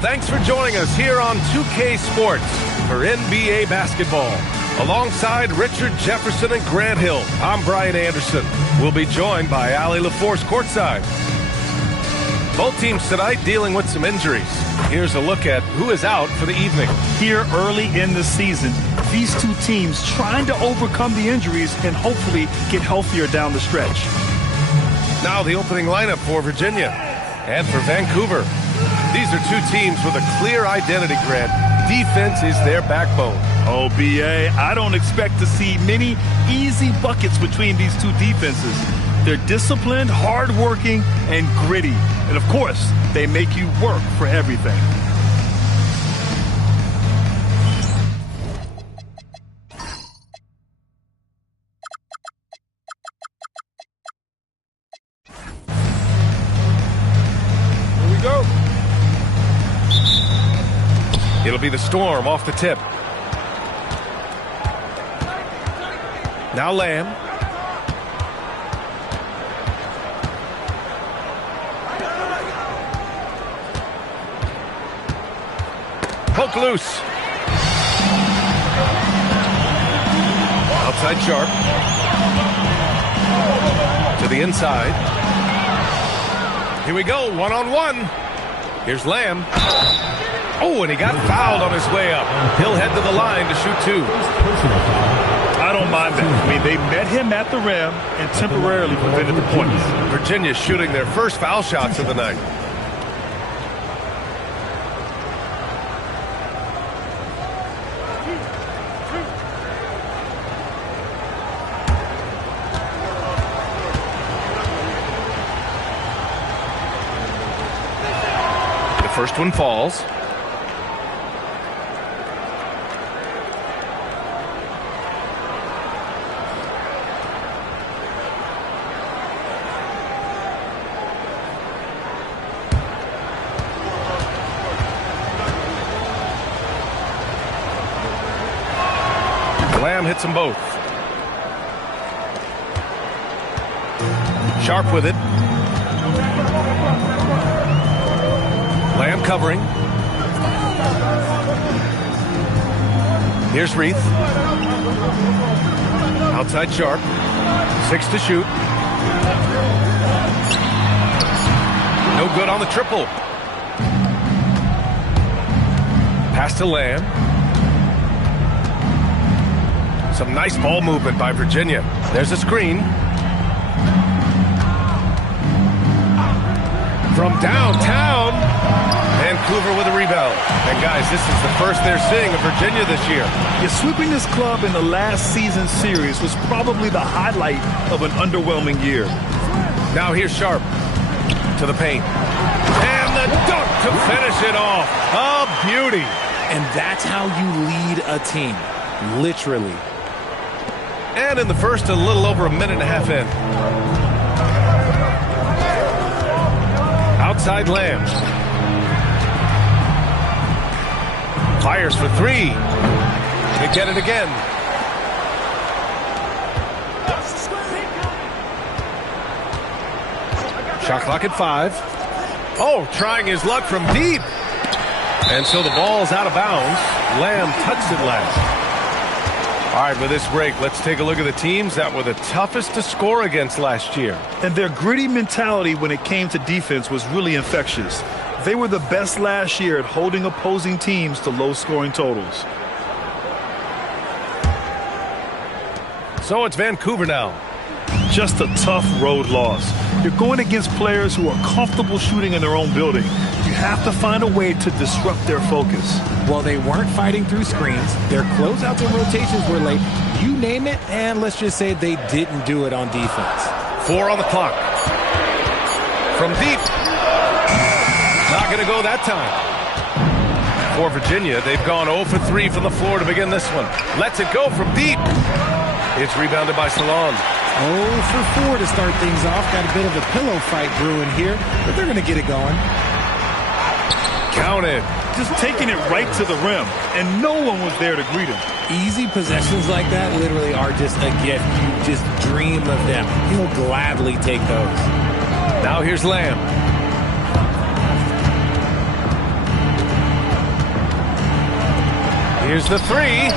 Thanks for joining us here on 2K Sports for NBA basketball. Alongside Richard Jefferson and Grant Hill, I'm Brian Anderson. We'll be joined by Allie LaForce courtside. Both teams tonight dealing with some injuries. Here's a look at who is out for the evening. Here early in the season, these two teams trying to overcome the injuries and hopefully get healthier down the stretch. Now the opening lineup for Virginia and for Vancouver. These are two teams with a clear identity, Grant. Defense is their backbone. Oh, B.A., I don't expect to see many easy buckets between these two defenses. They're disciplined, hardworking, and gritty. And, of course, they make you work for everything. Here we go. It'll be the Storm off the tip. Now Lamb. Poke loose. Outside Sharp. To the inside. Here we go, one-on-one. Here's Lamb. Oh, and he got fouled on his way up. He'll head to the line to shoot two. I don't mind that. I mean, they met him at the rim and temporarily prevented the points. Virginia shooting their first foul shots of the night. The first one falls. Lamb hits them both. Sharp with it. Lamb covering. Here's Reith. Outside Sharp. 6 to shoot. No good on the triple. Pass to Lamb. Some nice ball movement by Virginia. There's a screen. From downtown, Vancouver with a rebound. And guys, this is the first they're seeing of Virginia this year. Yeah, sweeping this club in the last season's series was probably the highlight of an underwhelming year. Now here's Sharp to the paint. And the dunk to finish it off. A beauty. And that's how you lead a team. Literally. And in the first, a little over a minute and a half in. Outside Lamb. Fires for three. They get it again. Shot clock at 5. Oh, trying his luck from deep. And so the ball's out of bounds. Lamb touched it last. All right, with this break, let's take a look at the teams that were the toughest to score against last year. And their gritty mentality when it came to defense was really infectious. They were the best last year at holding opposing teams to low-scoring totals. So it's Vancouver now. Just a tough road loss. You're going against players who are comfortable shooting in their own building. You have to find a way to disrupt their focus. Well, they weren't fighting through screens. Their closeouts and rotations were late. You name it, and let's just say they didn't do it on defense. 4 on the clock. From deep. Not going to go that time. For Virginia, they've gone 0 for 3 from the floor to begin this one. Lets it go from deep. It's rebounded by Salon. 0 for 4 to start things off. Got a bit of a pillow fight brewing here, but they're going to get it going. Counted. Just taking it right to the rim, and no one was there to greet him. Easy possessions like that literally are just a gift. You just dream of them. He'll gladly take those. Now here's Lamb. Here's the three.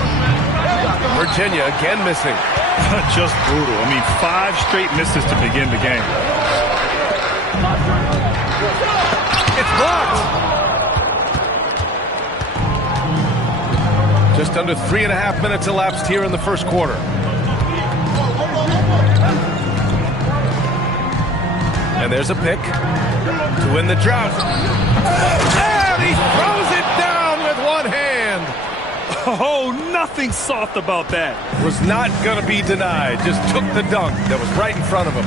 Virginia again missing. Just brutal. I mean, 5 straight misses to begin the game. It's blocked. Just under 3.5 minutes elapsed here in the first quarter. And there's a pick to win the drought. And he throws it down with one hand. Oh, nothing soft about that. Was not going to be denied. Just took the dunk that was right in front of him.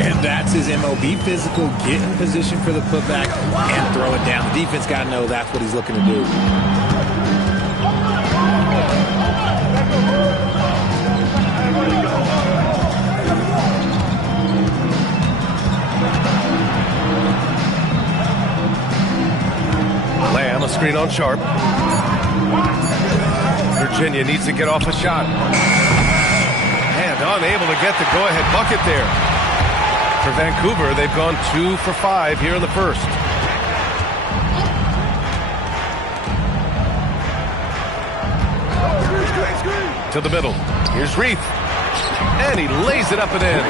And that's his MO. Be physical, get in position for the putback, and throw it down. The defense got to know that's what he's looking to do. Lamb, a screen on Sharp. Virginia needs to get off a shot. And unable to get the go-ahead bucket there. For Vancouver, they've gone 2 for 5 here in the first. To the middle. Here's Reith. And he lays it up and in.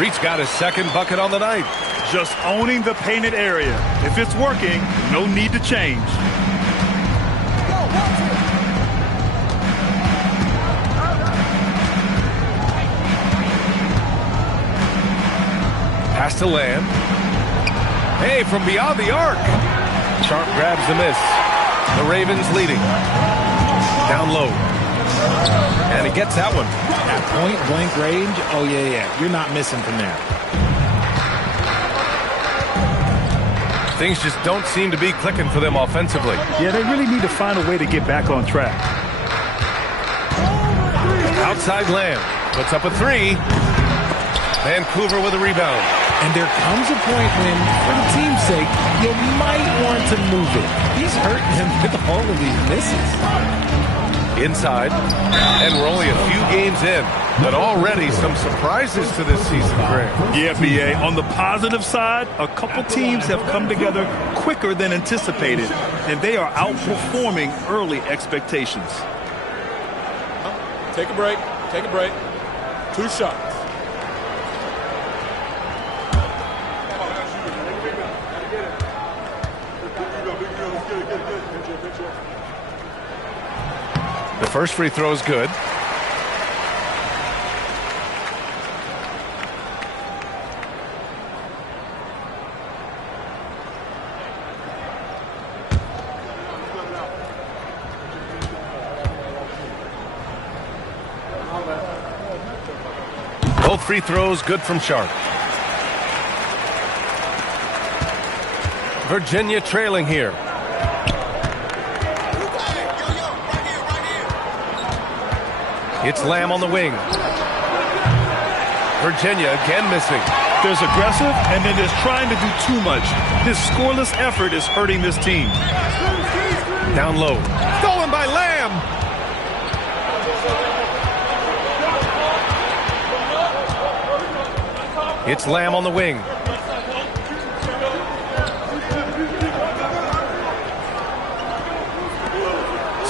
Reith's got his second bucket on the night. Just owning the painted area. If it's working, no need to change. Pass to Lamb. Hey, from beyond the arc. Sharp grabs the miss. The Ravens leading. Down low. And he gets that one. At point blank range, oh yeah. You're not missing from there. Things just don't seem to be clicking for them offensively. Yeah, they really need to find a way to get back on track. Outside Lamb. Puts up a three. Vancouver with a rebound. And there comes a point when, for the team's sake, you might want to move it. He's hurting him with all of these misses. Inside. And we're only a few games in. But already some surprises to this season, Greg. Yeah, B.A. On the positive side, a couple teams have come together quicker than anticipated. And they are outperforming early expectations. Take a break. Take a break. 2 shots. The first free throw is good. Both free throws good from Sharp. Virginia trailing here. It's Lamb on the wing. Virginia again missing. There's aggressive, and then there's trying to do too much. His scoreless effort is hurting this team. Down low. Stolen by Lamb. It's Lamb on the wing.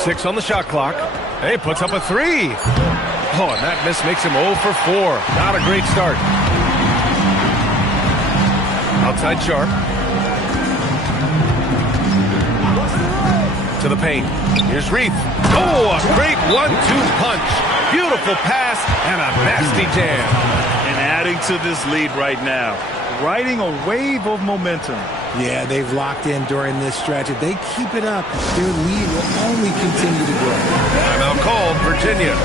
Six on the shot clock. Hey, puts up a three. Oh, and that miss makes him 0 for 4. Not a great start. Outside Sharp. To the paint. Here's Reith. Oh, a great 1-2 punch. Beautiful pass and a nasty jam. And adding to this lead right now. Riding a wave of momentum. Yeah, they've locked in during this stretch. If they keep it up, their lead will only continue to grow. Timeout called, Virginia.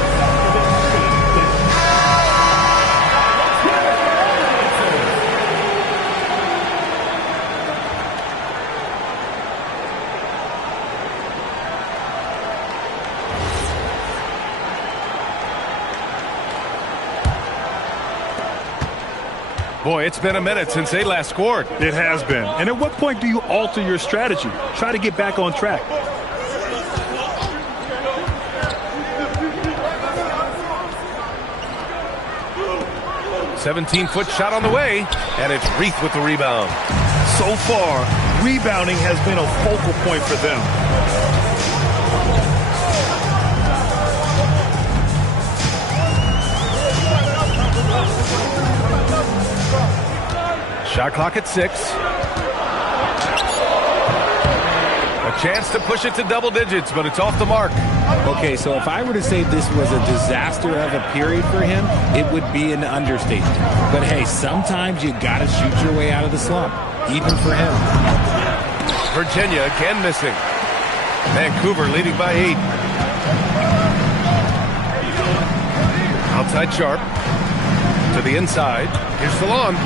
Boy, it's been a minute since they last scored. It has been. And at what point do you alter your strategy? Try to get back on track. $17-foot shot on the way, and it's Reith with the rebound. So far, rebounding has been a focal point for them. Shot clock at 6. A chance to push it to double digits, but it's off the mark. Okay, so if I were to say this was a disaster of a period for him, it would be an understatement. But hey, sometimes you got to shoot your way out of the slump, even for him. Virginia again missing. Vancouver leading by 8. Outside Sharp. To the inside. Here's Fallon.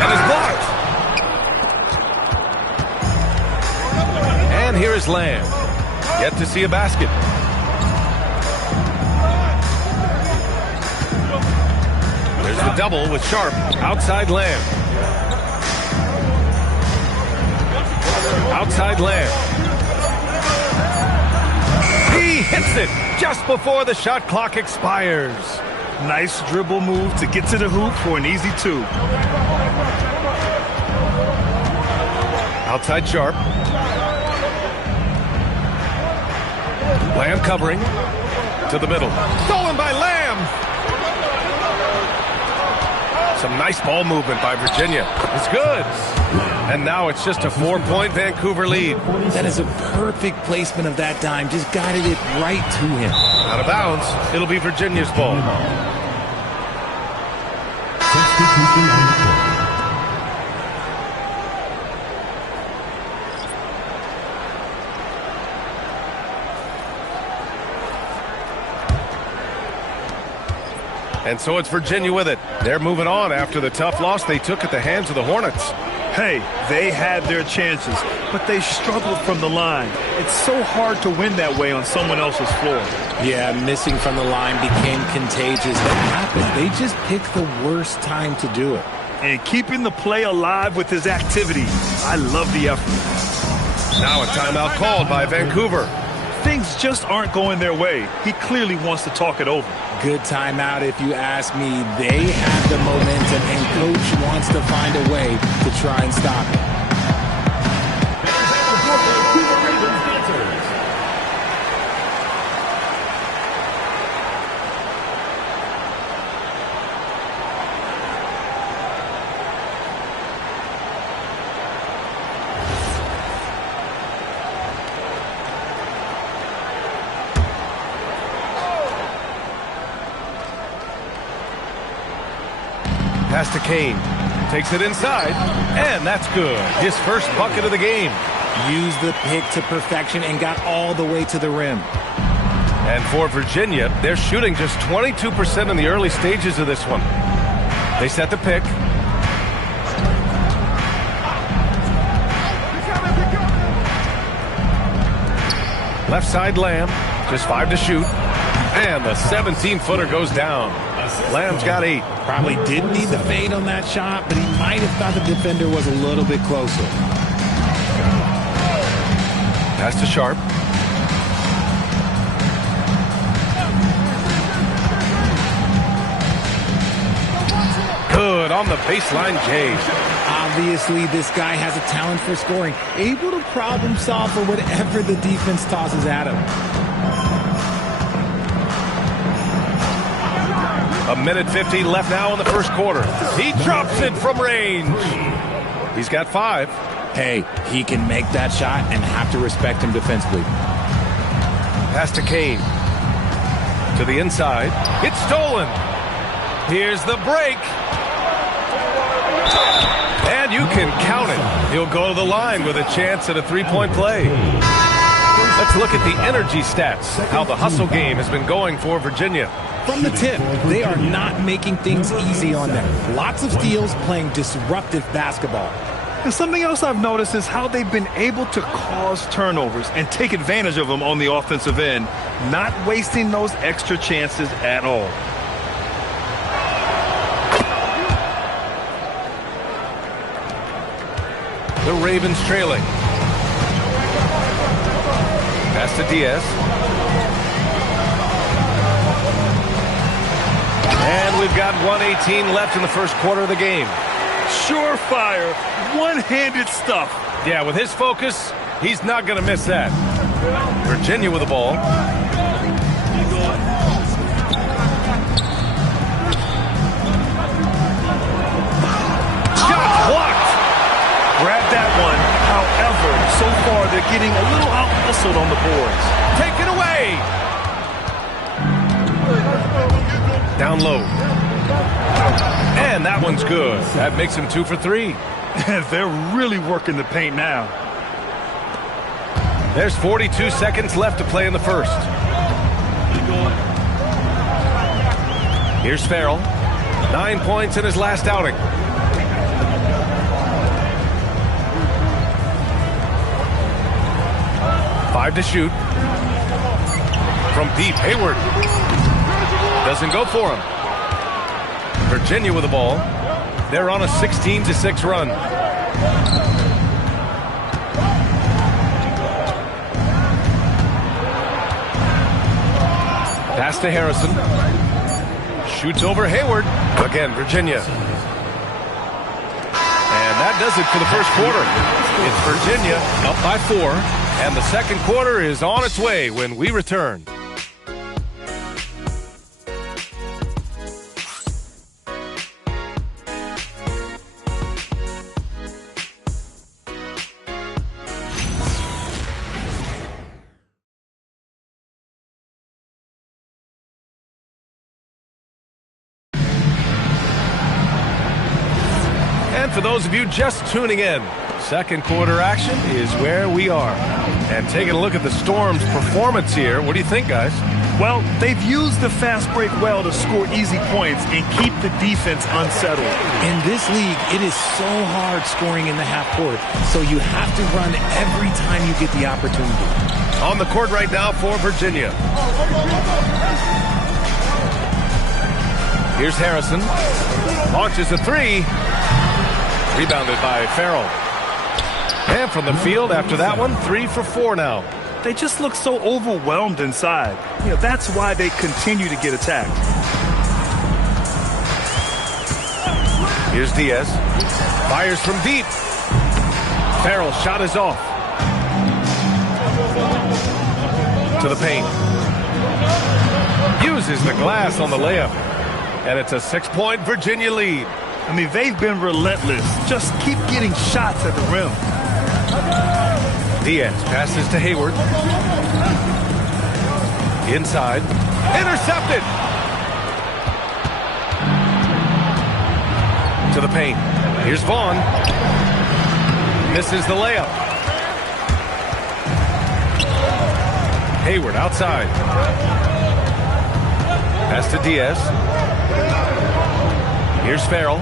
And it's blocked. And here is Lamb. Yet to see a basket. There's the double with Sharp. Outside Lamb. Outside Lamb. He hits it just before the shot clock expires. Nice dribble move to get to the hoop for an easy 2. Outside Sharp. Lamb covering. To the middle. Stolen by Lamb. Some nice ball movement by Virginia. It's good. And now it's just a 4-point Vancouver lead. That is a perfect placement of that dime. Just guided it right to him. Out of bounds. It'll be Virginia's ball. And so it's Virginia with it. They're moving on after the tough loss they took at the hands of the Hornets. Hey, they had their chances, but they struggled from the line. It's so hard to win that way on someone else's floor. Yeah, missing from the line became contagious. That happened. They just picked the worst time to do it. And keeping the play alive with his activity. I love the effort. Now a timeout called by Vancouver. Things just aren't going their way. He clearly wants to talk it over. Good timeout if you ask me. They have the momentum, and Coach wants to find a way to try and stop it. Pass to Kane. Takes it inside, and that's good. His first bucket of the game. Used the pick to perfection and got all the way to the rim. And for Virginia, they're shooting just 22% in the early stages of this one. They set the pick. Left side Lamb, just 5 to shoot. And the 17-footer goes down. Lamb's got 8. Probably didn't need the fade on that shot, but he might have thought the defender was a little bit closer. Pass to Sharp. Good on the baseline, Jay. Obviously, this guy has a talent for scoring, able to problem solve for whatever the defense tosses at him. A minute 50 left now in the first quarter. He drops it from range. He's got 5. Hey, he can make that shot and have to respect him defensively. Pass to Kane. To the inside. It's stolen. Here's the break. And you can count it. He'll go to the line with a chance at a 3-point play. Let's look at the energy stats, how the hustle game has been going for Virginia. From the tip, they are not making things easy on them. Lots of steals, playing disruptive basketball. And something else I've noticed is how they've been able to cause turnovers and take advantage of them on the offensive end, not wasting those extra chances at all. The Ravens trailing. Pass to Diaz. And we've got 1:18 left in the first quarter of the game. Surefire, one-handed stuff. Yeah, with his focus, he's not going to miss that. Virginia with the ball. getting a little out-hustled on the boards. Take it away! Down low. And that one's good. That makes him 2 for 3. They're really working the paint now. There's 42 seconds left to play in the first. Here's Farrell. 9 points in his last outing. Five to shoot. From deep, Hayward. Doesn't go for him. Virginia with the ball. They're on a 16-6 run. Pass to Harrison. Shoots over Hayward. Again, Virginia. And that does it for the first quarter. It's Virginia up by 4. And the second quarter is on its way when we return. And for those of you just tuning in, second quarter action is where we are. And taking a look at the Storm's performance here, what do you think, guys? Well, they've used the fast break well to score easy points and keep the defense unsettled. In this league, it is so hard scoring in the half court, so you have to run every time you get the opportunity. On the court right now for Virginia. Here's Harrison. Launches a 3. Rebounded by Farrell. And from the field after that one, 3 for 4 now. They just look so overwhelmed inside. You know, that's why they continue to get attacked. Here's Diaz. Fires from deep. Farrell's shot is off. To the paint. Uses the glass on the layup. And it's a 6-point Virginia lead. I mean, they've been relentless. Just keep getting shots at the rim. Diaz passes to Hayward. Inside. Intercepted. To the paint. Here's Vaughn. Misses the layup. Hayward outside. Pass to Diaz. Here's Farrell.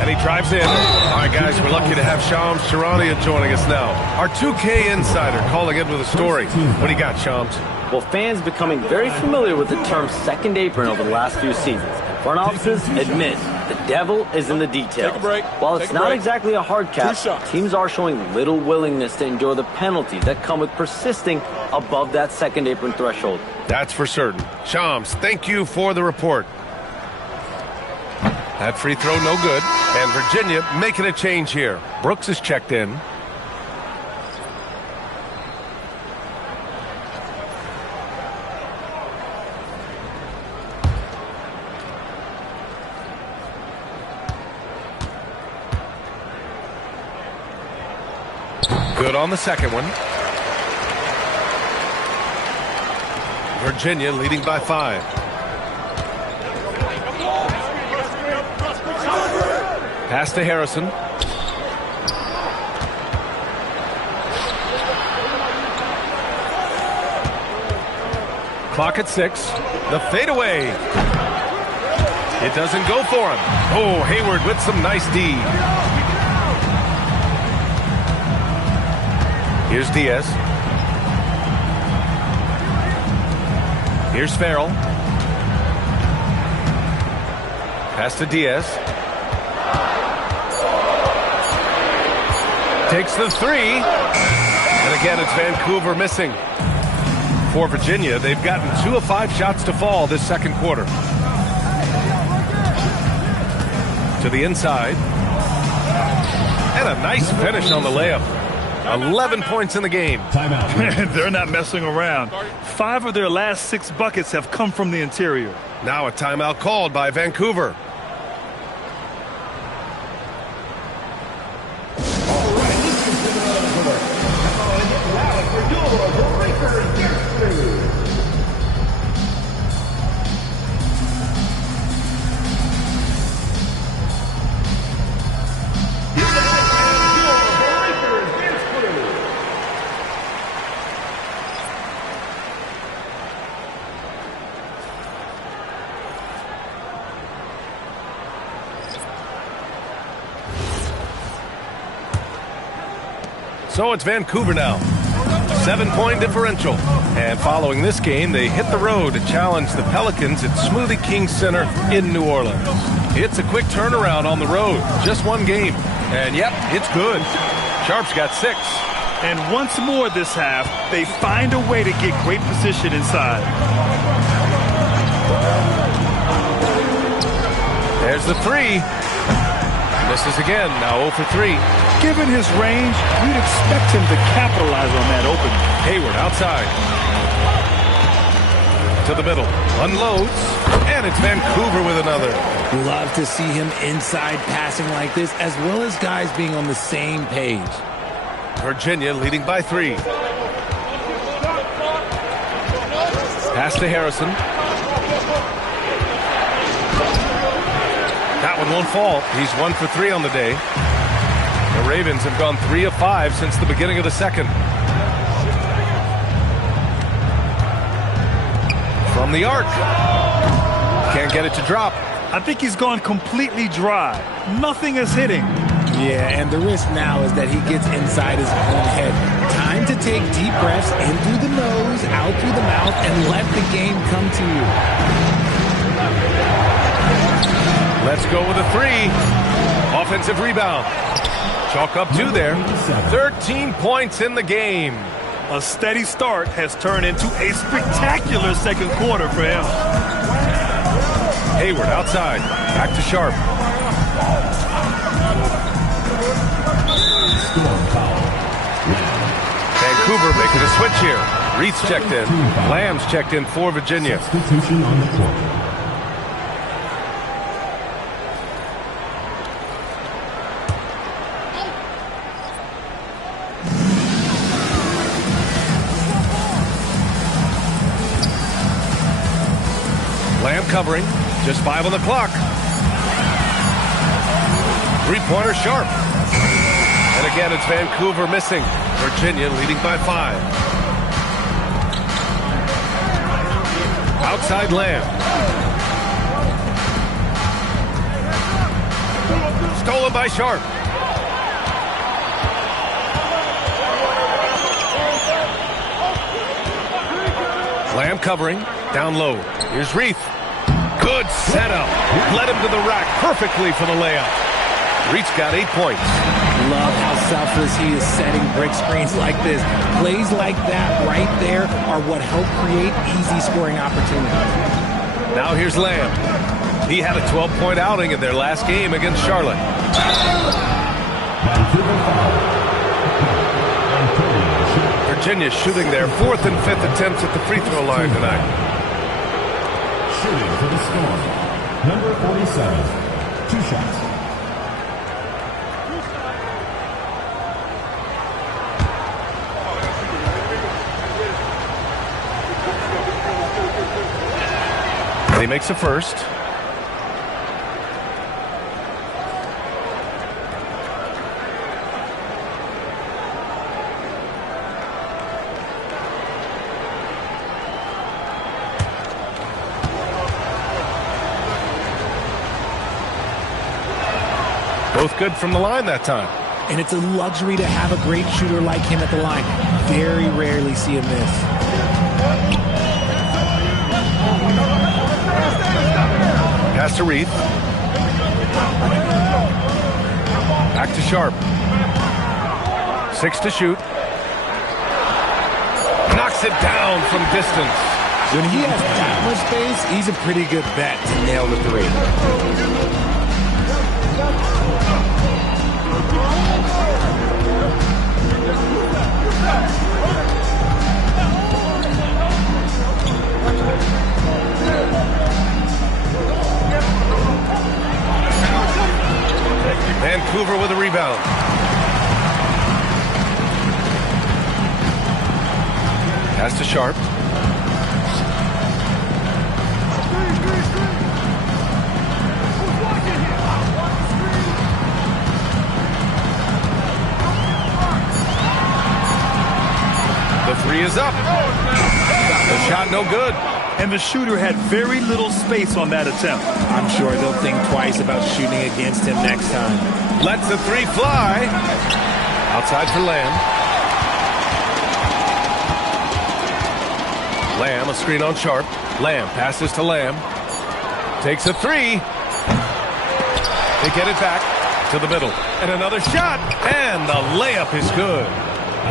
And he drives in. All right, guys, we're lucky to have Shams Charania joining us now. Our 2K insider calling in with a story. What do you got, Shams? Well, fans becoming very familiar with the term second apron over the last few seasons. Front offices admit the devil is in the details. Take a break. While it's not exactly a hard cap, 2 shots. teams are showing little willingness to endure the penalties that come with persisting above that second apron threshold. That's for certain. Shams, thank you for the report. That free throw no good. And Virginia making a change here. Brooks is checked in. Good on the second one. Virginia leading by 5. Pass to Harrison. Clock at 6. The fadeaway. It doesn't go for him. Oh, Hayward with some nice D. Here's Diaz. Here's Farrell. Pass to Diaz. Takes the 3. And again, it's Vancouver missing. For Virginia, they've gotten 2 of 5 shots to fall this second quarter. To the inside. And a nice finish on the layup. 11 points in the game. They're not messing around. 5 of their last 6 buckets have come from the interior. Now a timeout called by Vancouver. So it's Vancouver now. 7-point differential. And following this game, they hit the road to challenge the Pelicans at Smoothie King Center in New Orleans. It's a quick turnaround on the road. Just one game. And yep, it's good. Sharp's got 6. And once more this half, they find a way to get great position inside. There's the 3. Misses again, now 0 for 3. Given his range, you'd expect him to capitalize on that opening. Hayward outside. To the middle. Unloads. And it's Vancouver with another. Love to see him inside passing like this, as well as guys being on the same page. Virginia leading by 3. Pass to Harrison. That one won't fall. He's 1 for 3 on the day. The Ravens have gone 3 of 5 since the beginning of the second. From the arc. Can't get it to drop. I think he's gone completely dry. Nothing is hitting. Yeah, and the risk now is that he gets inside his own head. Time to take deep breaths in through the nose, out through the mouth, and let the game come to you. Let's go with a 3. Offensive rebound. Chalk up 2 there. 13 points in the game. A steady start has turned into a spectacular second quarter for him. Hayward outside. Back to Sharp. Vancouver making a switch here. Reed's checked in. Lamb's checked in for Virginia. Substitution on the court. Lamb covering. Just 5 on the clock. 3-pointer Sharp. And again, it's Vancouver missing. Virginia leading by 5. Outside Lamb. Stolen by Sharp. Lamb covering. Down low. Here's Reith. Good setup. Led him to the rack perfectly for the layup. Reith's got 8 points. Love how selfless he is setting brick screens like this. Plays like that right there are what help create easy scoring opportunities. Now here's Lamb. He had a 12-point outing in their last game against Charlotte. Virginia shooting their 4th and 5th attempts at the free throw line tonight. Shooting for the Storm. Number 47. 2 shots. And he makes a first. Both good from the line that time. And it's a luxury to have a great shooter like him at the line. Very rarely see him miss. Pass to Reith. Back to Sharp. 6 to shoot. Knocks it down from distance. When he has that much space, he's a pretty good bet to nail the 3. Vancouver with a rebound. Pass to Sharp. The 3 is up. The shot no good. And the shooter had very little space on that attempt. I'm sure they'll think twice about shooting against him next time. Lets the 3 fly. Outside for Lamb. Lamb, a screen on Sharp. Lamb passes to Lamb. Takes a three. They get it back to the middle. And another shot. And the layup is good.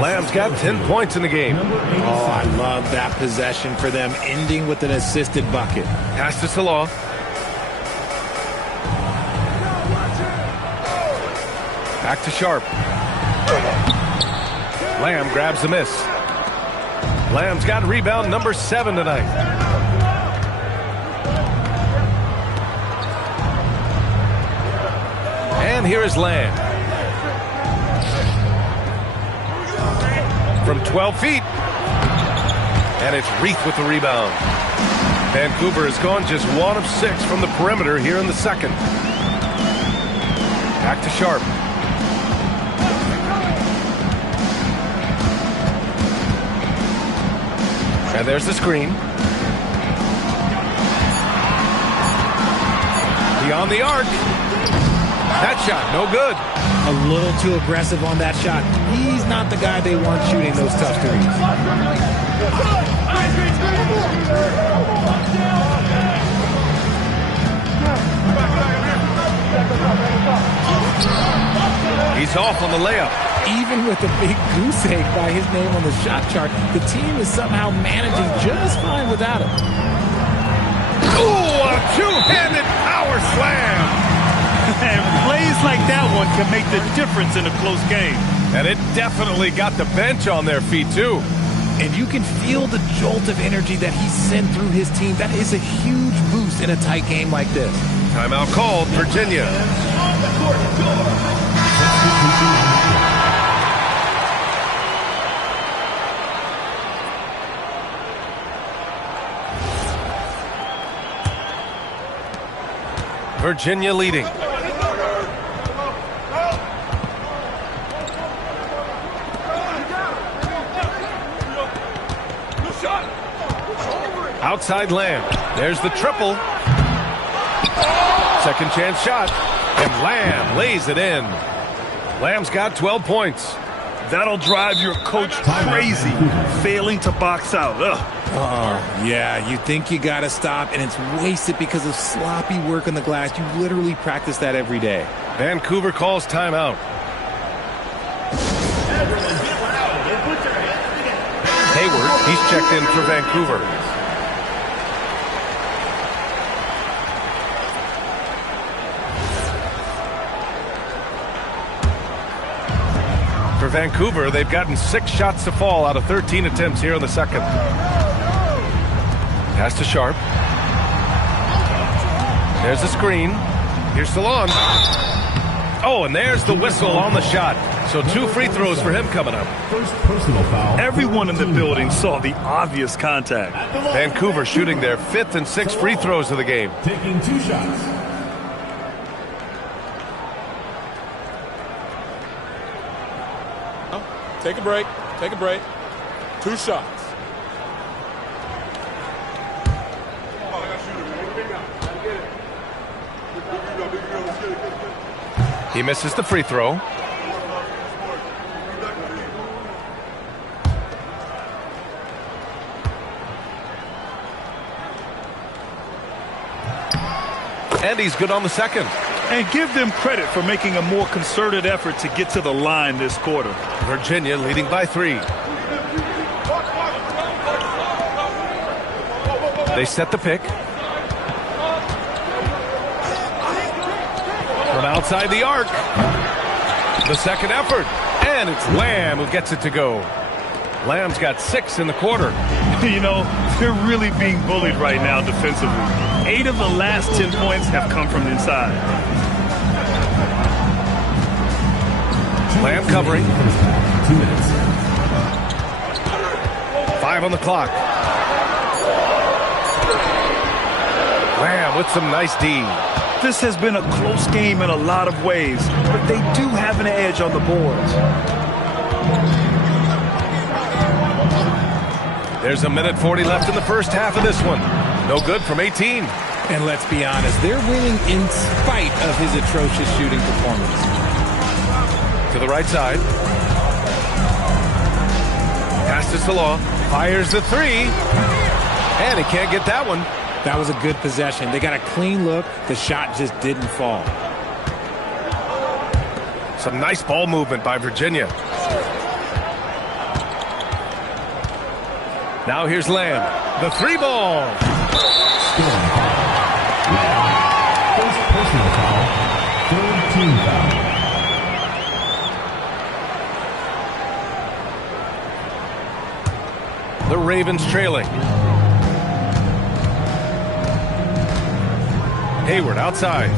Lamb's got 10 points in the game. Oh, I love that possession for them, ending with an assisted bucket. Pass to Salah. Back to Sharp. Lamb grabs the miss. Lamb's got rebound number 7 tonight. And here is Lamb. From 12 feet. And it's Reith with the rebound. Vancouver has gone just 1 of 6 from the perimeter here in the second. Back to Sharp. And there's the screen. Beyond the arc. That shot, no good. A little too aggressive on that shot. He's not the guy they want shooting those tough threes. He's off on the layup. Even with a big goose egg by his name on the shot chart, the team is somehow managing just fine without him. Ooh, a two-handed power slam. And plays like that one can make the difference in a close game. And it definitely got the bench on their feet, too. And you can feel the jolt of energy that he sent through his team. That is a huge boost in a tight game like this. Timeout called, Virginia. Virginia leading. Outside Lamb. There's the triple. Second chance shot. And Lamb lays it in. Lamb's got 12 points. That'll drive your coach crazy, failing to box out. Yeah, you think you got to stop, and it's wasted because of sloppy work on the glass. You literally practice that every day. Vancouver calls timeout. Hayward, he's checked in for Vancouver. For Vancouver, they've gotten 6 shots to fall out of 13 attempts here in the second. Pass to Sharp. There's the screen. Here's Salon. Oh, and there's the whistle on the shot. So 2 free throws for him coming up. First personal foul. Everyone in the building saw the obvious contact. Vancouver shooting their 5th and 6th free throws of the game. Taking 2 shots. Take a break. Take a break. 2 shots. He misses the free throw. And he's good on the second. And give them credit for making a more concerted effort to get to the line this quarter. Virginia leading by 3. They set the pick. From outside the arc. The second effort. And it's Lamb who gets it to go. Lamb's got 6 in the quarter. You know, they're really being bullied right now defensively. 8 of the last 10 points have come from inside. Lamb covering. 2 minutes. 5 on the clock. Lamb with some nice D. This has been a close game in a lot of ways, but they do have an edge on the boards. There's a minute 40 left in the first half of this one. No good from 18. And let's be honest, they're winning in spite of his atrocious shooting performance. To the right side. Pass to Salah. Fires the 3. And he can't get that one. That was a good possession. They got a clean look. The shot just didn't fall. Some nice ball movement by Virginia. Now here's Lamb. The 3 ball. First personal foul. Third team foul. The Ravens trailing. Hayward outside.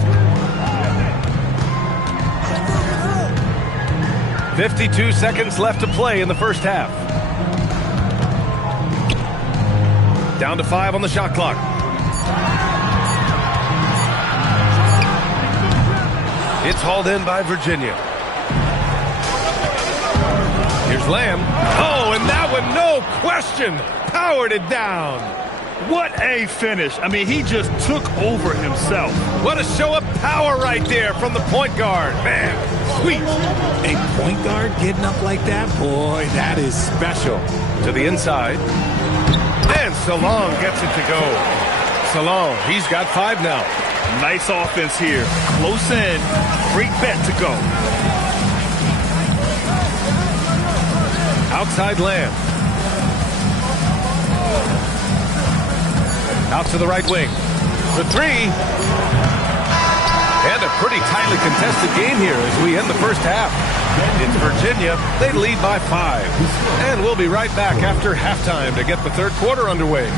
52 seconds left to play in the first half. Down to 5 on the shot clock. It's hauled in by Virginia. Here's Lamb. Oh, and that one, no question, powered it down. What a finish. I mean, he just took over himself. What a show of power right there from the point guard. Man, sweet. A point guard getting up like that? Boy, that is special. To the inside. And Salong gets it to go. Salong, he's got 5 now. Nice offense here. Close in. Great bet to go. Outside Lamb. Out to the right wing. The 3. And a pretty tightly contested game here as we end the first half. It's Virginia. They lead by 5. And we'll be right back after halftime to get the third quarter underway.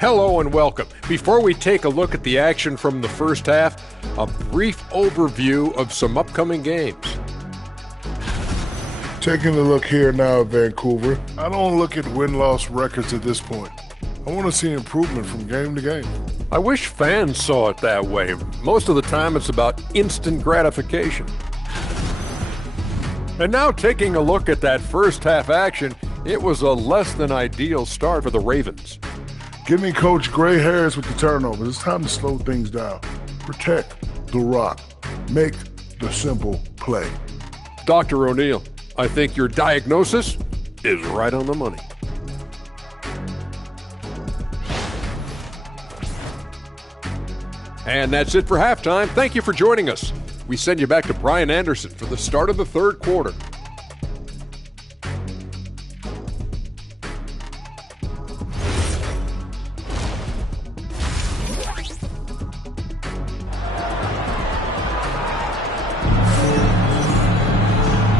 Hello and welcome. Before we take a look at the action from the first half, a brief overview of some upcoming games. Taking a look here now at Vancouver, I don't look at win-loss records at this point. I want to see improvement from game to game. I wish fans saw it that way. Most of the time it's about instant gratification. And now taking a look at that first half action, it was a less than ideal start for the Ravens. Give me Coach gray hairs with the turnovers. It's time to slow things down. Protect the rock. Make the simple play. Dr. O'Neill, I think your diagnosis is right on the money. And that's it for halftime. Thank you for joining us. We send you back to Brian Anderson for the start of the third quarter.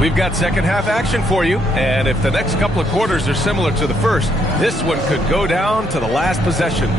We've got second half action for you, and if the next couple of quarters are similar to the first, this one could go down to the last possession.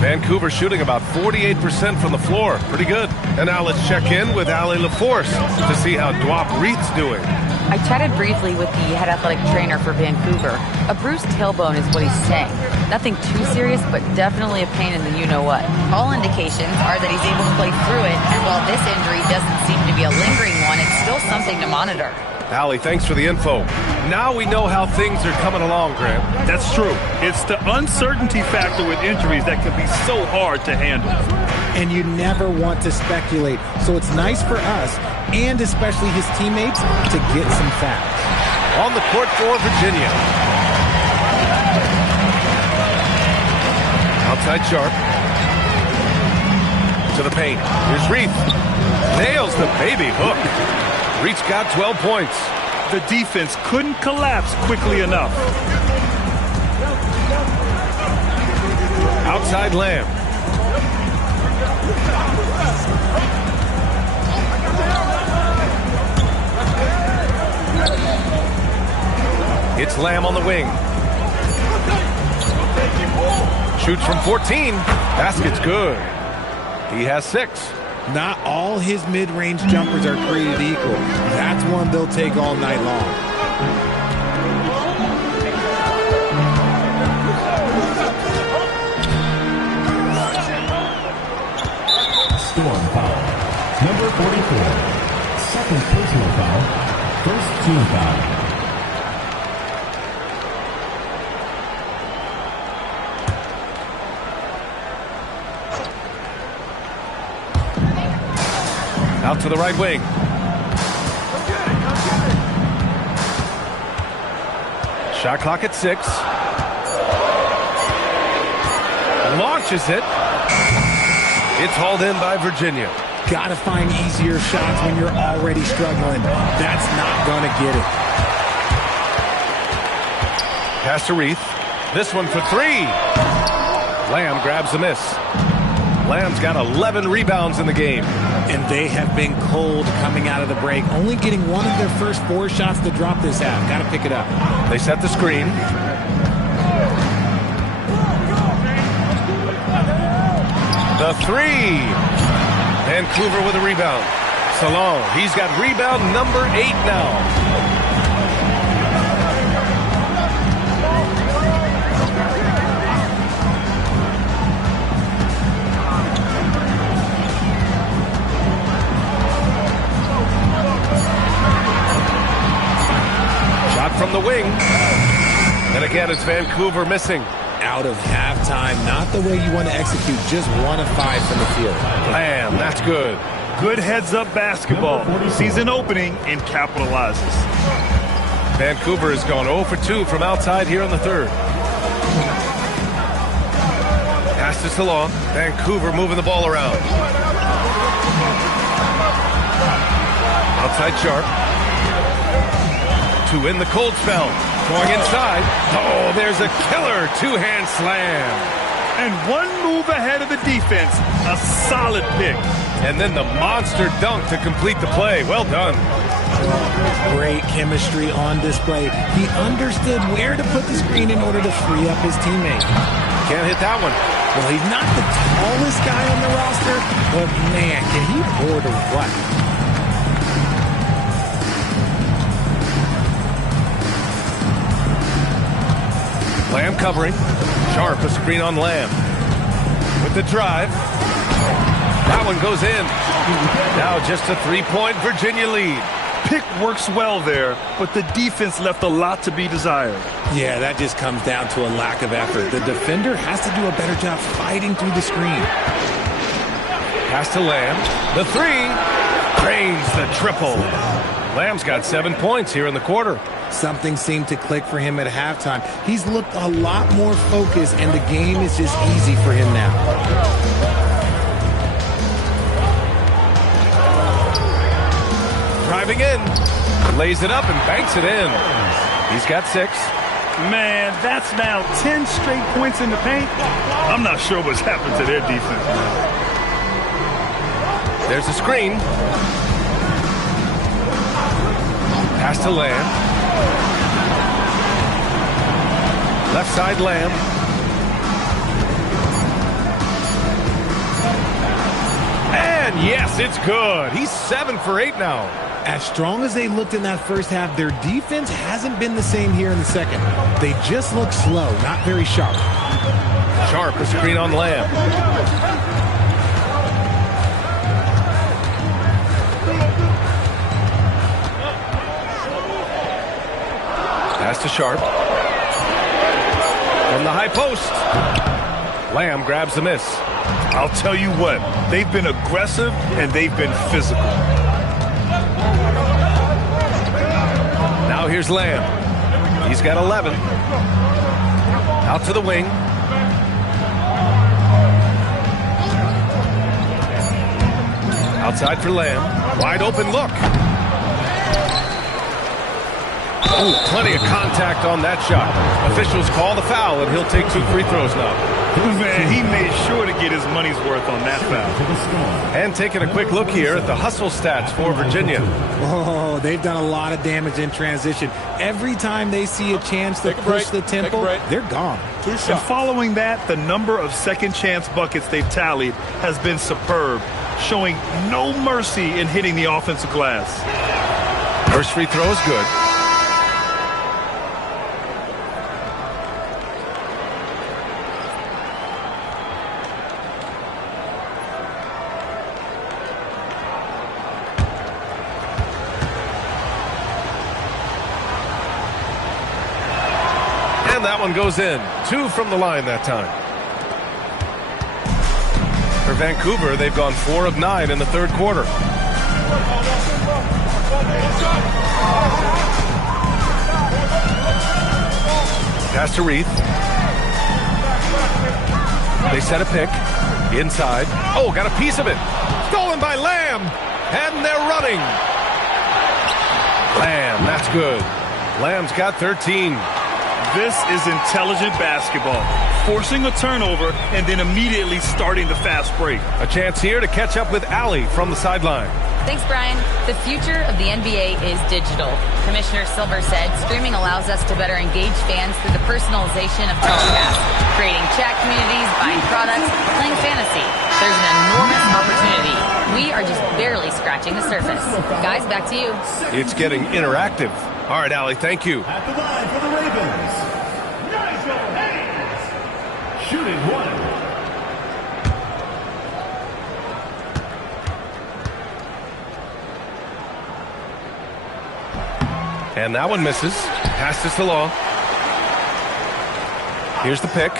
Vancouver shooting about 48% from the floor. Pretty good. And now let's check in with Allie LaForce to see how Dwop Reed's doing. I chatted briefly with the head athletic trainer for Vancouver. A bruised tailbone is what he's saying. Nothing too serious, but definitely a pain in the you-know-what. All indications are that he's able to play through it, and while this injury doesn't seem to be a lingering one, it's still something to monitor. Allie, thanks for the info. Now we know how things are coming along, Grant. That's true. It's the uncertainty factor with injuries that can be so hard to handle. And you never want to speculate. So it's nice for us, and especially his teammates, to get some facts. On the court for Virginia. Outside Sharp. To the paint. Here's Reith. Nails the baby hook. Reach got 12 points. The defense couldn't collapse quickly enough. Outside Lamb. It's Lamb on the wing. Shoots from 14. Basket's good. He has 6. Not all his mid-range jumpers are created equal. That's one they'll take all night long. Storm foul. Number 44. Second personal foul. First team foul. Out to the right wing. Shot clock at 6. Launches it. It's hauled in by Virginia. Gotta find easier shots when you're already struggling. That's not gonna get it. Pass to Reith. This one for 3. Lamb grabs the miss. Lamb's got 11 rebounds in the game. And they have been cold coming out of the break, only getting one of their first 4 shots to drop this half. Got to pick it up. They set the screen. The 3. Vancouver with a rebound. Salon, he's got rebound number 8 now. From the wing. And again, it's Vancouver missing. Out of halftime, not the way you want to execute, just 1 of 5 from the field. Man, that's good. Good heads-up basketball. Sees an opening and capitalizes. Vancouver has gone 0 for 2 from outside here in the third. Pass to Salon. Vancouver moving the ball around. Outside Sharp. To win the cold spell. Going inside. Oh, there's a killer 2-hand slam. And one move ahead of the defense. A solid pick. And then the monster dunk to complete the play. Well done. Great chemistry on display. He understood where to put the screen in order to free up his teammate. Can't hit that one. Well, he's not the tallest guy on the roster, but man, can he board or what? Lamb covering. Sharp, a screen on Lamb. With the drive. That one goes in. Now just a 3-point Virginia lead. Pick works well there, but the defense left a lot to be desired. Yeah, that just comes down to a lack of effort. The defender has to do a better job fighting through the screen. Pass to Lamb. The 3. Cranes the triple. Lamb's got 7 points here in the quarter. Something seemed to click for him at halftime. He's looked a lot more focused, and the game is just easy for him now. Driving in. Lays it up and banks it in. He's got 6. Man, that's now 10 straight points in the paint. I'm not sure what's happened to their defense. There's a screen. Pass to Lamb. Left side Lamb. And yes, it's good. He's 7 for 8 now. As strong as they looked in that first half, their defense hasn't been the same here in the second. They just look slow, not very sharp. Sharp, a screen on Lamb. Pass to Sharp. From the high post. Lamb grabs the miss. I'll tell you what, they've been aggressive and they've been physical. Now here's Lamb. He's got 11. Out to the wing. Outside for Lamb. Wide open look. Oh, plenty of contact on that shot. Officials call the foul, and he'll take 2 free throws now. Man, he made sure to get his money's worth on that foul. And taking a quick look here at the hustle stats for Virginia. Oh, they've done a lot of damage in transition. Every time they see a chance to push the tempo, they're gone. Two shots. And following that, the number of second chance buckets they've tallied has been superb, showing no mercy in hitting the offensive glass. First free throw is good. And that one goes in. 2 from the line that time. For Vancouver, they've gone 4 of 9 in the third quarter. Pass to Reith. They set a pick. Inside. Oh, got a piece of it. Stolen by Lamb. And they're running. Lamb, that's good. Lamb's got 13. This is intelligent basketball, forcing a turnover and then immediately starting the fast break. A chance here to catch up with Allie from the sideline. Thanks, Brian. The future of the NBA is digital. Commissioner Silver said streaming allows us to better engage fans through the personalization of telecasts, creating chat communities, buying products, playing fantasy. There's an enormous opportunity. We are just barely scratching the surface. Guys, back to you. It's getting interactive. All right, Allie, thank you. At the line for the Ravens, Nigel Hayes. Shooting 1. And that one misses. Pass to Law. Here's the pick.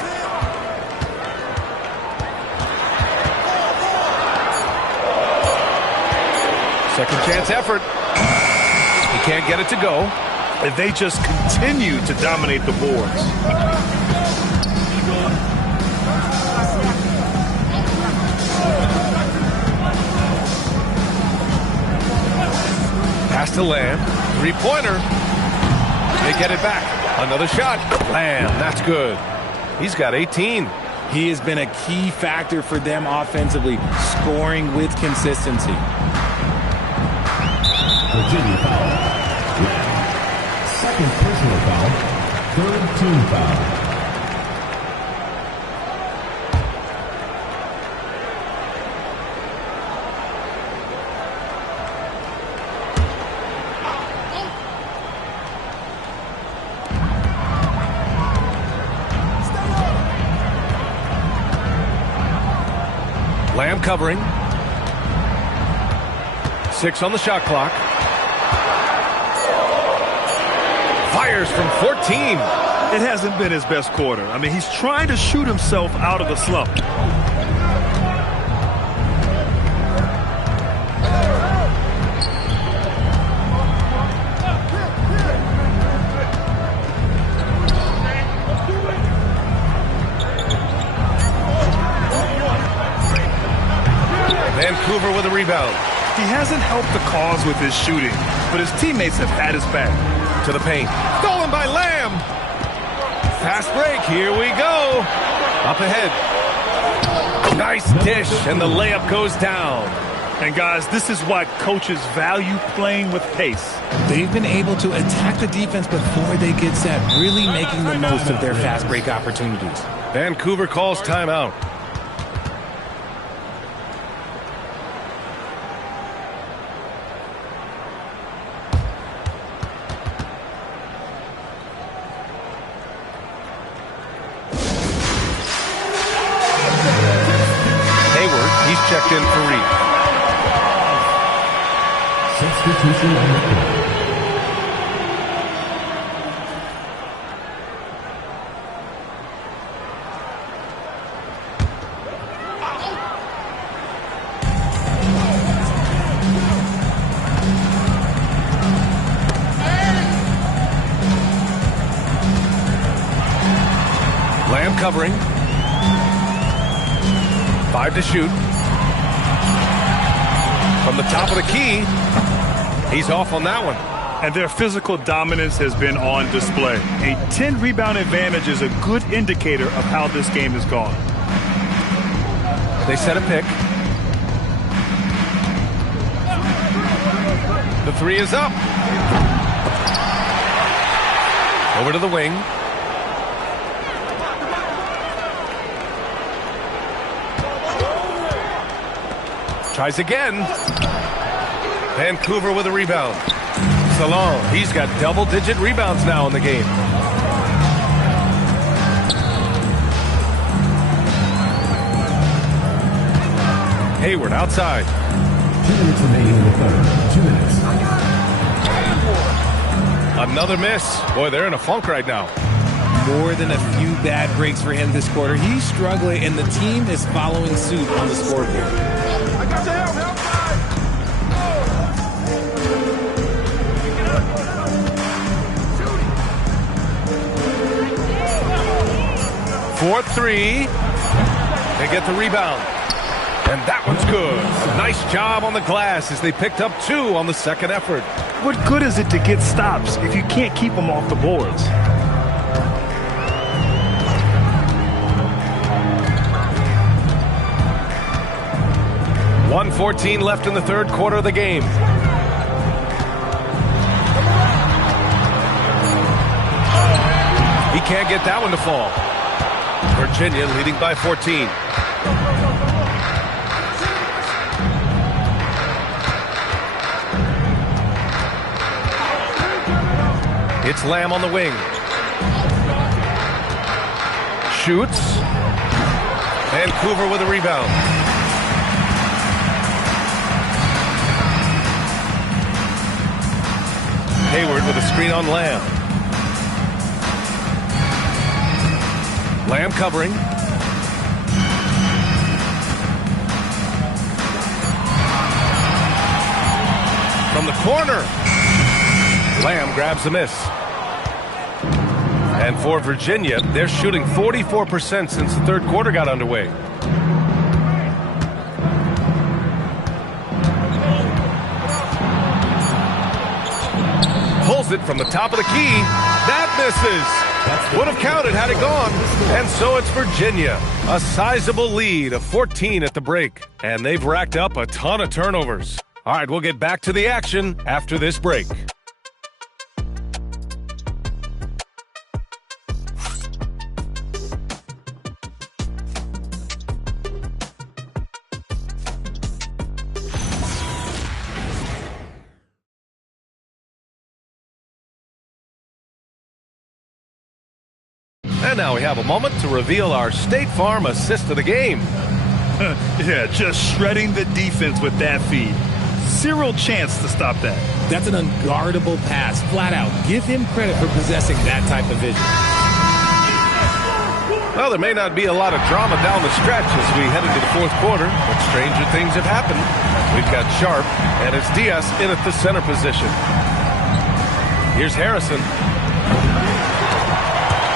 Second chance effort. He can't get it to go. And they just continue to dominate the boards. Pass to Lamb. Three-pointer. They get it back. Another shot. Lamb, that's good. He's got 18. He has been a key factor for them offensively, scoring with consistency. Virginia foul. Second personal foul. Third team foul. Lamb covering. 6 on the shot clock. Fires from 14. It hasn't been his best quarter. I mean, he's trying to shoot himself out of the slump. Vancouver with a rebound. He hasn't helped the cause with his shooting, but his teammates have had his back. To the paint. Stolen by Lamb. Fast break. Here we go. Up ahead. Nice dish, and the layup goes down. And guys, this is why coaches value playing with pace. They've been able to attack the defense before they get set, really making the most of their fast break opportunities. Vancouver calls timeout. Checked in for Reed. Substitution on the court. Lamb covering. 5 to shoot. From the top of the key, he's off on that one. And their physical dominance has been on display. A 10-rebound advantage is a good indicator of how this game has gone. They set a pick. The three is up. Over to the wing. Tries again. Vancouver with a rebound. Salon, he's got double-digit rebounds now in the game. Hayward outside. 2 minutes remaining in the third. 2 minutes. Another miss. Boy, they're in a funk right now. More than a few bad breaks for him this quarter. He's struggling, and the team is following suit on the scoreboard. 4-3. They get the rebound. And that one's good. Nice job on the glass as they picked up 2 on the second effort. What good is it to get stops if you can't keep them off the boards? .114 left in the third quarter of the game. He can't get that one to fall. Virginia leading by 14. It's Lamb on the wing. Shoots. Vancouver with a rebound. Hayward with a screen on Lamb. Lamb covering. From the corner. Lamb grabs the miss. And for Virginia, they're shooting 44% since the third quarter got underway. Pulls it from the top of the key. That misses. Would have counted had it gone. And so it's Virginia. A sizable lead of 14 at the break. And they've racked up a ton of turnovers. All right, we'll get back to the action after this break. And now we have a moment to reveal our State Farm assist of the game. Yeah, just shredding the defense with that feed. Zero chance to stop that. That's an unguardable pass, flat out. Give him credit for possessing that type of vision. Well, there may not be a lot of drama down the stretch as we head into the fourth quarter, but stranger things have happened. We've got Sharp, and it's Diaz in at the center position. Here's Harrison.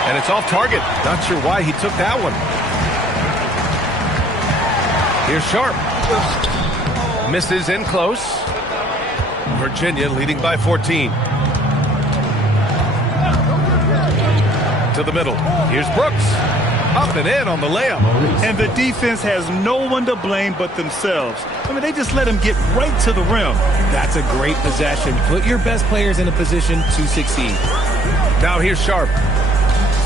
And it's off target. Not sure why he took that one. Here's Sharp. Misses in close. Virginia leading by 14. To the middle. Here's Brooks. Up and in on the layup. And the defense has no one to blame but themselves. I mean, they just let him get right to the rim. That's a great possession. Put your best players in a position to succeed. Now here's Sharp.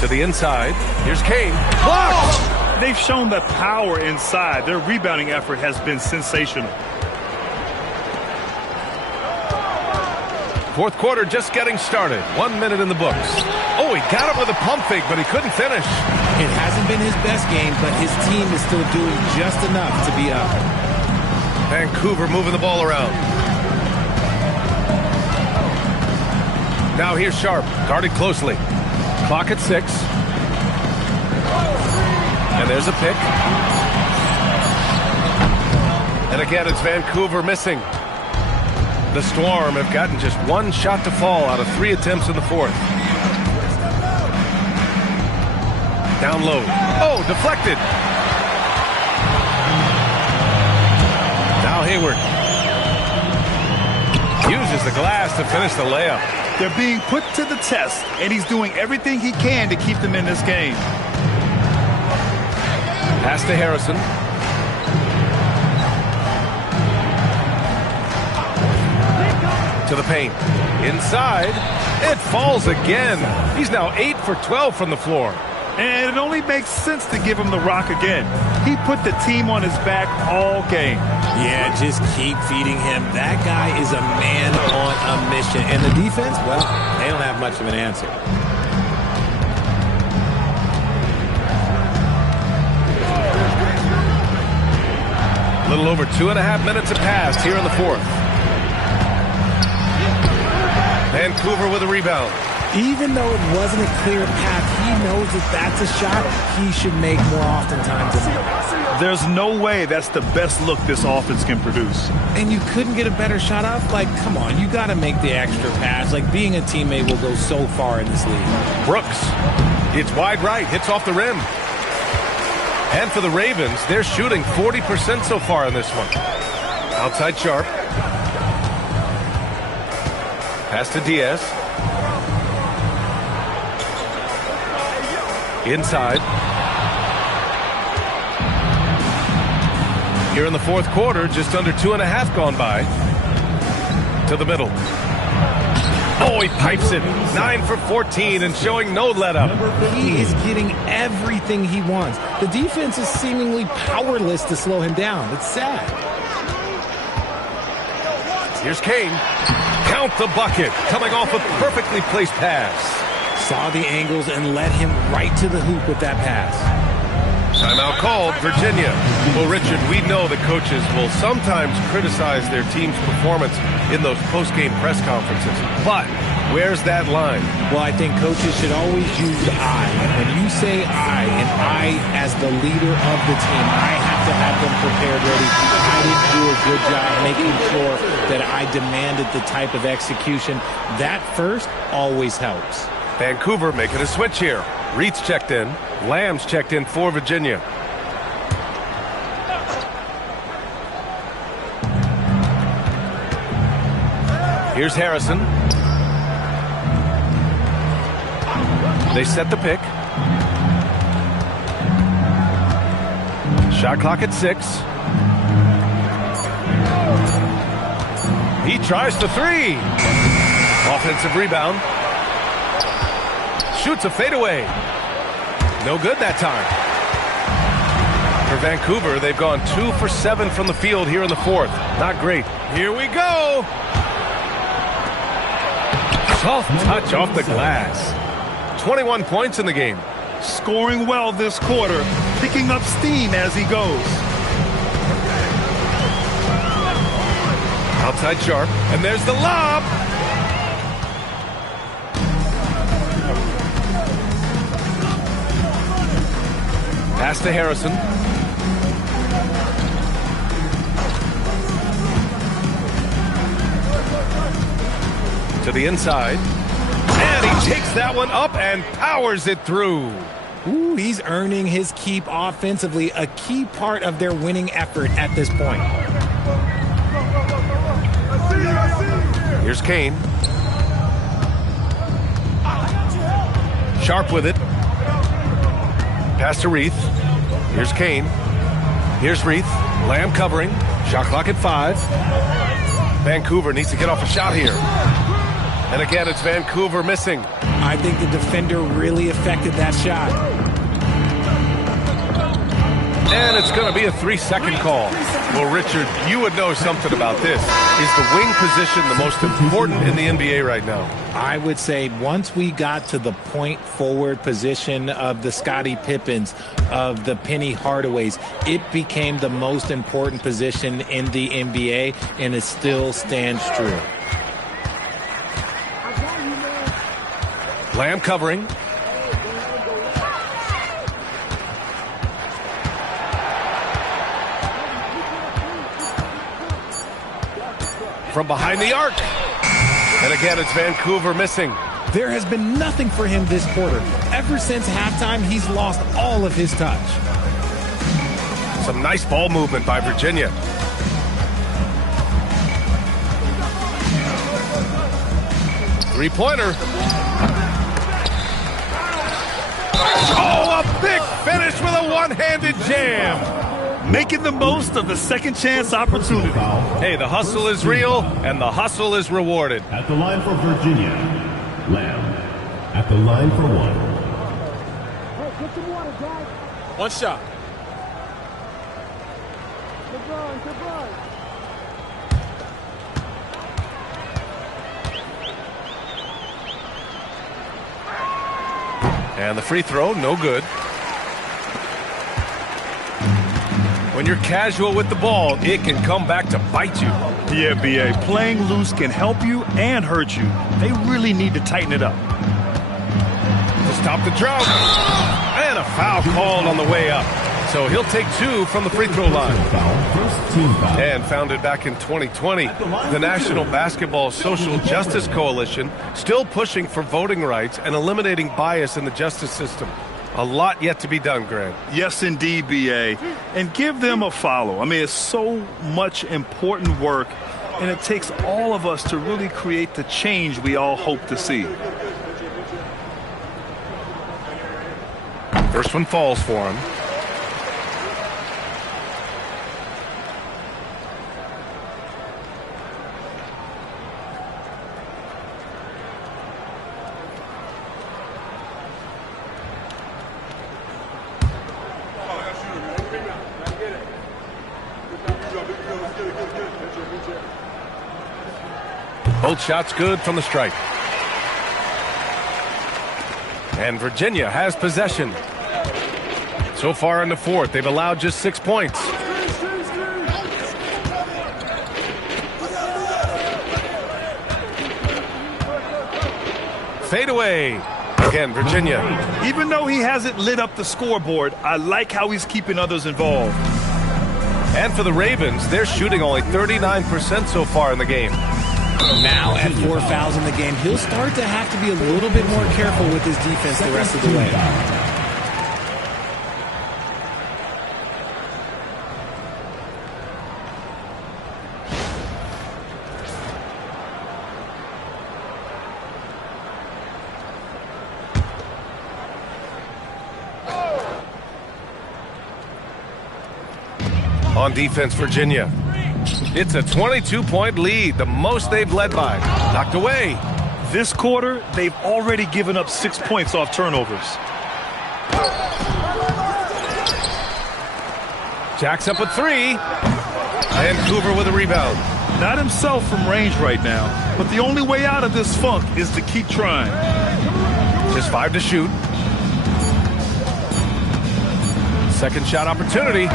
To the inside. Here's Kane. Blocked! They've shown the power inside. Their rebounding effort has been sensational. Fourth quarter just getting started. 1 minute in the books. Oh, he got him with a pump fake, but he couldn't finish. It hasn't been his best game, but his team is still doing just enough to be up. Vancouver moving the ball around. Now here's Sharp, guarded closely. Clock at 6. And there's a pick. And again, it's Vancouver missing. The Storm have gotten just one shot to fall out of 3 attempts in the fourth. Down low. Oh, deflected. Now Hayward. Uses the glass to finish the layup. They're being put to the test, and he's doing everything he can to keep them in this game. Pass to Harrison. To the paint. Inside. It falls again. He's now 8 for 12 from the floor. And it only makes sense to give him the rock again. He put the team on his back all game. Yeah, just keep feeding him. That guy is a man on a mission. And the defense, well, they don't have much of an answer. A little over 2.5 minutes have passed here in the fourth. Vancouver with a rebound. Even though it wasn't a clear path, he knows that that's a shot he should make more oftentimes than not. There's no way that's the best look this offense can produce. And you couldn't get a better shot off? Like, come on, you got to make the extra pass. Like, being a teammate will go so far in this league. Brooks. It's wide right. Hits off the rim. And for the Ravens, they're shooting 40% so far in this one. Outside Sharp. Pass to Diaz. Inside. Here in the fourth quarter, just under 2.5 gone by. To the middle. Oh, he pipes it. 9 for 14 and showing no let up. He is getting everything he wants. The defense is seemingly powerless to slow him down. It's sad. Here's Kane. Count the bucket. Coming off a perfectly placed pass. Saw the angles and led him right to the hoop with that pass. Timeout called, Virginia. Well, Richard, we know the coaches will sometimes criticize their team's performance in those post-game press conferences. But where's that line? Well, I think coaches should always use I. When you say I, and I as the leader of the team, I have to have them prepared ready. I didn't do a good job making sure that I demanded the type of execution. That first always helps. Vancouver making a switch here. Reed's checked in. Lamb's checked in for Virginia. Here's Harrison. They set the pick. Shot clock at 6. He tries the 3. Offensive rebound. Shoots a fadeaway. No good that time. For Vancouver, they've gone 2 for 7 from the field here in the fourth. Not great. Here we go. Soft touch off the glass. 21 points in the game. Scoring well this quarter, picking up steam as he goes. Outside Sharp, and there's the lob. Pass to Harrison. To the inside. And he takes that one up and powers it through. Ooh, he's earning his keep offensively, a key part of their winning effort at this point. Here's Kane. Sharp with it. Pass to Reith. Here's Kane. Here's Reith. Lamb covering. Shot clock at 5. Vancouver needs to get off a shot here. And again, it's Vancouver missing. I think the defender really affected that shot. And it's going to be a 3-second call. Well, Richard, you would know something about this. Is the wing position the most important in the NBA right now? I would say once we got to the point forward position of the Scottie Pippens, of the Penny Hardaways, it became the most important position in the NBA, and it still stands true. Lamb covering. From behind the arc. And again, it's Vancouver missing. There has been nothing for him this quarter. Ever since halftime, he's lost all of his touch. Some nice ball movement by Virginia. Three-pointer. Oh, a big finish with a one-handed jam. Making the most of the second chance opportunity. Hey, the hustle is real, and the hustle is rewarded. At the line for Virginia, Lamb. At the line for one. One shot. And the free throw, no good. When you're casual with the ball, it can come back to bite you. Yeah, B.A. Playing loose can help you and hurt you. They really need to tighten it up. To stop the drought. And a foul called on the way up. So he'll take 2 from the free throw line. And founded back in 2020, the National Basketball Social Justice Coalition, still pushing for voting rights and eliminating bias in the justice system. A lot yet to be done, Grant. Yes, indeed, B.A. And give them a follow. I mean, it's so much important work, and it takes all of us to really create the change we all hope to see. First one falls for him. Both shots good from the stripe. And Virginia has possession. So far in the fourth, they've allowed just 6 points. Fade away. Again, Virginia. Even though he hasn't lit up the scoreboard, I like how he's keeping others involved. And for the Ravens, they're shooting only 39% so far in the game. Now, at 4 fouls in the game, he'll start to have to be a little bit more careful with his defense the rest of the way. On defense, Virginia. It's a 22-point lead, the most they've led by. Knocked away. This quarter, they've already given up 6 points off turnovers. Jacks up a 3. Vancouver with a rebound. Not himself from range right now, but the only way out of this funk is to keep trying. Just 5 to shoot. Second shot opportunity.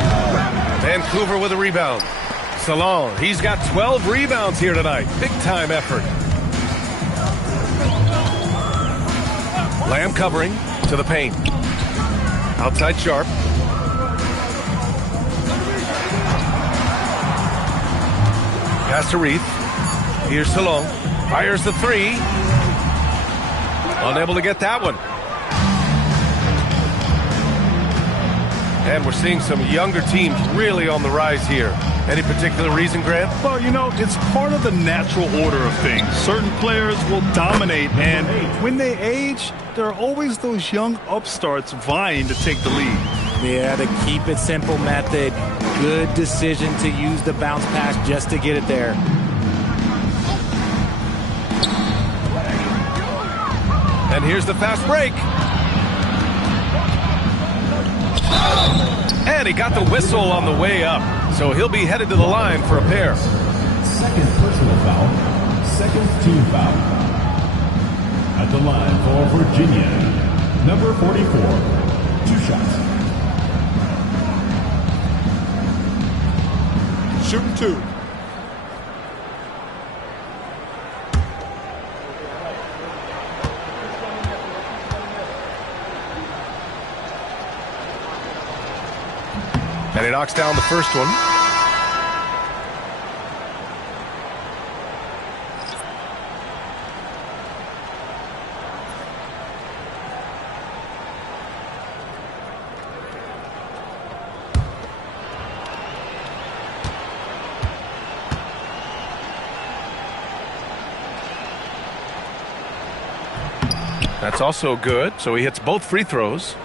Vancouver with a rebound. Salon, he's got 12 rebounds here tonight. Big time effort. Lamb covering to the paint. Outside Sharp. Pass to Reith. Here's Salon. Fires the 3. Unable to get that one. And we're seeing some younger teams really on the rise here. Any particular reason, Grant? Well, you know, it's part of the natural order of things. Certain players will dominate, and when they age, there are always those young upstarts vying to take the lead. Yeah, the keep it simple method. Good decision to use the bounce pass just to get it there. And here's the fast break. And he got the whistle on the way up. So he'll be headed to the line for a pair. Second personal foul. Second team foul. At the line for Virginia, number 44. 2 shots. Shooting 2. And he knocks down the first one. That's also good, so he hits both free throws.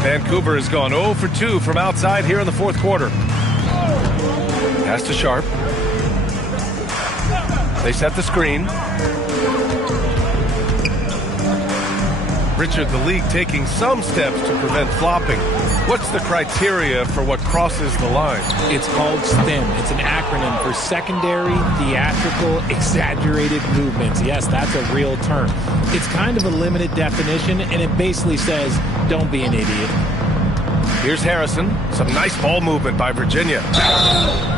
Vancouver has gone 0 for 2 from outside here in the fourth quarter. Pass to Sharp. They set the screen. Richard, the league taking some steps to prevent flopping. What's the criteria for what crosses the line? It's called STEM. It's an acronym for secondary, theatrical, exaggerated movements. Yes, that's a real term. It's kind of a limited definition, and it basically says, don't be an idiot. Here's Harrison. Some nice ball movement by Virginia.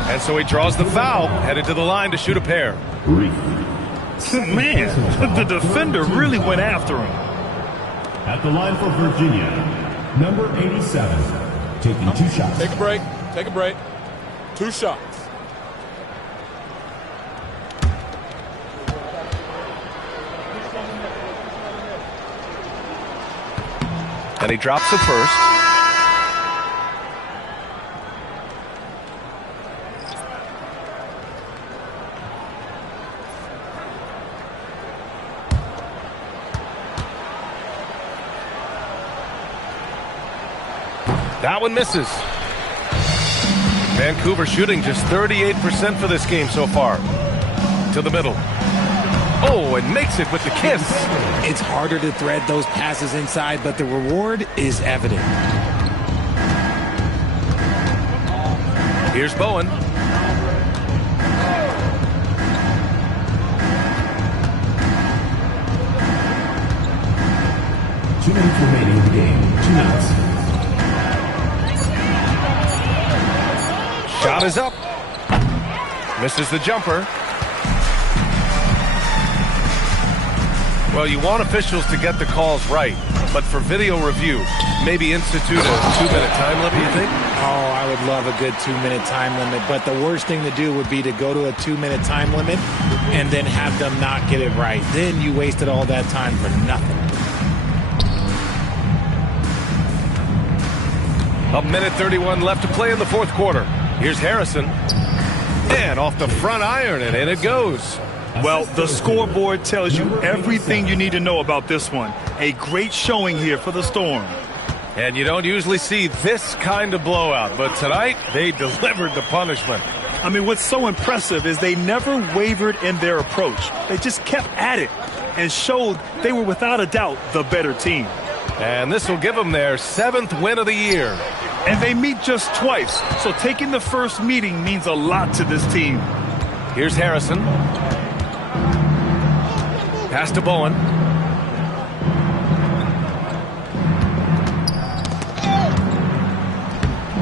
And so he draws the foul, headed to the line to shoot a pair. Man, the defender really went after him. At the line for Virginia, number 87, taking 2 shots. Take a break. Take a break. 2 shots. And he drops the first. That one misses. Vancouver shooting just 38% for this game so far. To the middle. Oh, and makes it with the kiss. It's harder to thread those passes inside, but the reward is evident. Here's Bowen. Two minutes remaining in the game. 2 minutes. Shot is up. Misses the jumper. Well, you want officials to get the calls right, but for video review, maybe institute a 2-minute time limit, you think? Oh, I would love a good 2-minute time limit, but the worst thing to do would be to go to a 2-minute time limit and then have them not get it right. Then you wasted all that time for nothing. A minute 31 left to play in the fourth quarter. Here's Harrison. And off the front iron, and in it goes. Well, the scoreboard tells you everything you need to know about this one. A great showing here for the Storm. And you don't usually see this kind of blowout, but tonight they delivered the punishment. I mean, what's so impressive is they never wavered in their approach. They just kept at it and showed they were without a doubt the better team. And this will give them their 7th win of the year. And they meet just twice, so taking the first meeting means a lot to this team. Here's Harrison. Pass to Bowen.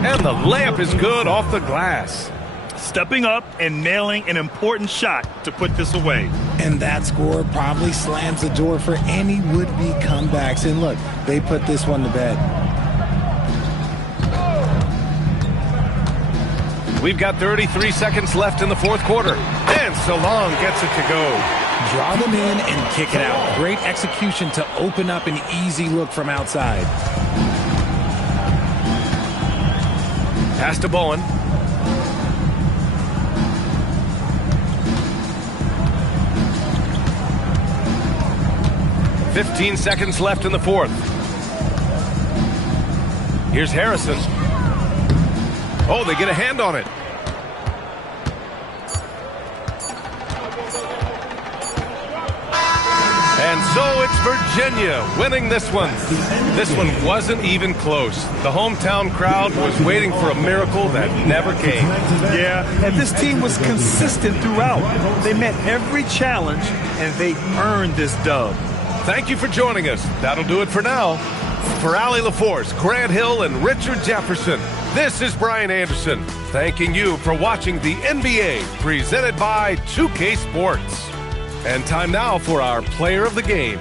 And the layup is good off the glass. Stepping up and nailing an important shot to put this away. And that score probably slams the door for any would-be comebacks. And look, they put this one to bed. We've got 33 seconds left in the fourth quarter. And Salong gets it to go. Draw them in and kick it out. Great execution to open up an easy look from outside. Pass to Bowen. "15 seconds left in the fourth. Here's Harrison. Oh, they get a hand on it. And so it's Virginia winning this one. This one wasn't even close. The hometown crowd was waiting for a miracle that never came. Yeah, and this team was consistent throughout. They met every challenge, and they earned this dub. Thank you for joining us. That'll do it for now. For Allie LaForce, Grant Hill, and Richard Jefferson, this is Brian Anderson, thanking you for watching the NBA presented by 2K Sports. And time now for our player of the game.